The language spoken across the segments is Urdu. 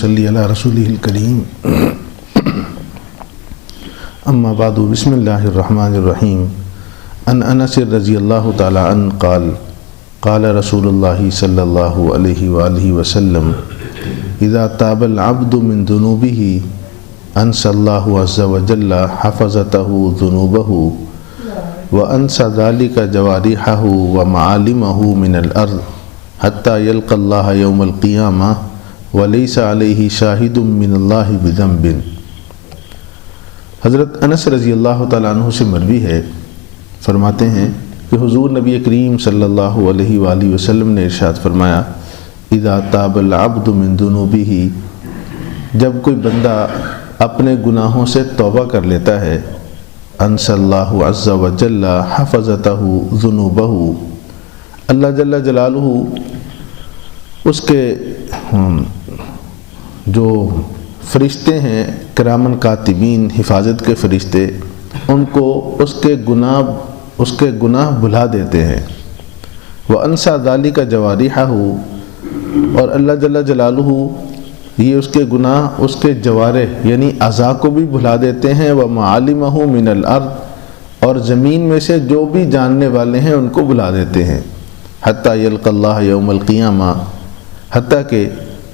صلی علی رسولہ الکریم اما بعد بسم اللہ الرحمن الرحیم ان انس رضی اللہ تعالی عنہ قال قال رسول اللہ صلی اللہ علیہ وآلہ وسلم اذا تاب العبد من ذنوبه انسى الله عز وجل حفظته ذنوبه وانسى ذلك جوارحه ومعالمه من الارض حتى يلقى الله يوم القيامة وَلَيْسَ عَلَيْهِ شَاهِدٌ مِّنَ اللَّهِ بِذَنْبٍ۔ حضرت انس رضی اللہ تعالیٰ عنہ سے مروی ہے، فرماتے ہیں کہ حضور نبی کریم صلی اللہ علیہ وآلہ وسلم نے ارشاد فرمایا اذا تاب العبد من ذنوبه، جب کوئی بندہ اپنے گناہوں سے توبہ کر لیتا ہے، انسى اللہ عز وجل حفظته ذنوبه، اللہ جل جلالہ اس کے جو فرشتے ہیں کرامن کاتبین، حفاظت کے فرشتے، ان کو اس کے گناہ بھلا دیتے ہیں۔ وَأَنْسَى ذَلِكَ جَوَارِحَهُ، اور اللہ جل جلالہ یہ اس کے گناہ اس کے جوارح یعنی اعضاء کو بھی بھلا دیتے ہیں۔ وَمَعَالِمَهُ مِنَ الْأَرْضِ، اور زمین میں سے جو بھی جاننے والے ہیں ان کو بھلا دیتے ہیں۔ حَتَّى يَلْقَى اللَّهَ يَوْمَ الْقِيَامَةِ، حتیٰ کہ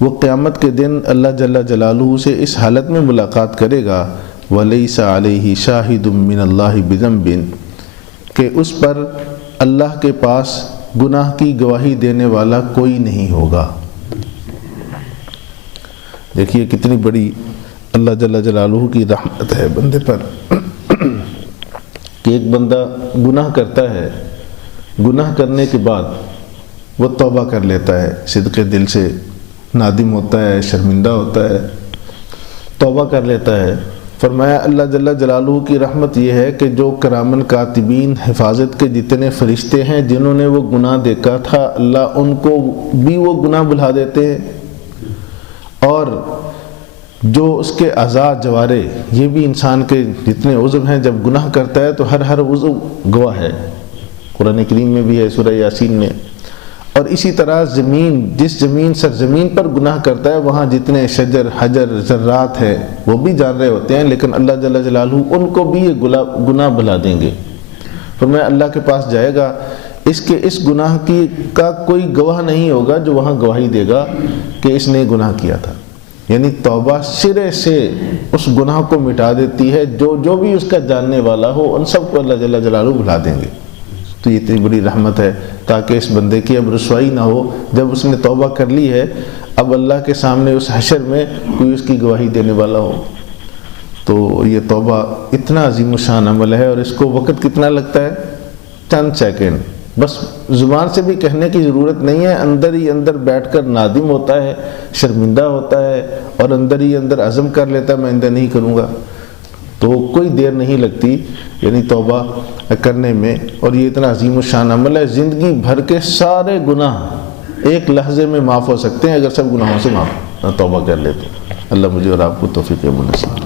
وہ قیامت کے دن اللہ جل جلالہ سے اس حالت میں ملاقات کرے گا وَلَيْسَ عَلَيْهِ شَاهِدٌ مِّنَ اللَّهِ بِذَنْبٍ، کہ اس پر اللہ کے پاس گناہ کی گواہی دینے والا کوئی نہیں ہوگا۔ دیکھیے کتنی بڑی اللہ جل جلالہ کی رحمت ہے بندے پر کہ ایک بندہ گناہ کرتا ہے، گناہ کرنے کے بعد وہ توبہ کر لیتا ہے، صدق دل سے نادم ہوتا ہے، شرمندہ ہوتا ہے، توبہ کر لیتا ہے۔ فرمایا اللہ جل جلالہ کی رحمت یہ ہے کہ جو کرامن کاتبین، حفاظت کے جتنے فرشتے ہیں جنہوں نے وہ گناہ دیکھا تھا، اللہ ان کو بھی وہ گناہ بھلا دیتے ہیں، اور جو اس کے اعضاء جوارح، یہ بھی انسان کے جتنے عضو ہیں، جب گناہ کرتا ہے تو ہر عضو گواہ ہے، قرآن کریم میں بھی ہے، سورہ یاسین میں۔ اور اسی طرح زمین، جس زمین سرزمین پر گناہ کرتا ہے وہاں جتنے شجر، حجر، ذرات ہے وہ بھی جان رہے ہوتے ہیں، لیکن اللہ جل جلالہ ان کو بھی یہ گناہ بھلا دیں گے۔ فرمایا اللہ کے پاس جائے گا، اس گناہ کا کوئی گواہ نہیں ہوگا جو وہاں گواہی دے گا کہ اس نے گناہ کیا تھا۔ یعنی توبہ سرے سے اس گناہ کو مٹا دیتی ہے، جو بھی اس کا جاننے والا ہو ان سب کو اللہ جل جلالہ بھلا دیں گے۔ تو یہ اتنی بڑی رحمت ہے تاکہ اس بندے کی اب رسوائی نہ ہو، جب اس نے توبہ کر لی ہے اب اللہ کے سامنے اس حشر میں کوئی اس کی گواہی دینے والا ہو۔ تو یہ توبہ اتنا عظیم الشان عمل ہے، اور اس کو وقت کتنا لگتا ہے؟ چند سیکنڈ، بس زبان سے بھی کہنے کی ضرورت نہیں ہے، اندر ہی اندر بیٹھ کر نادم ہوتا ہے، شرمندہ ہوتا ہے، اور اندر ہی اندر عزم کر لیتا ہے میں آئندہ نہیں کروں گا، تو کوئی دیر نہیں لگتی یعنی توبہ کرنے میں۔ اور یہ اتنا عظیم الشان عمل ہے، زندگی بھر کے سارے گناہ ایک لحظے میں معاف ہو سکتے ہیں اگر سب گناہوں سے توبہ کر لیتے۔ اللہ مجھے اور آپ کو توفیق عمل نصیب۔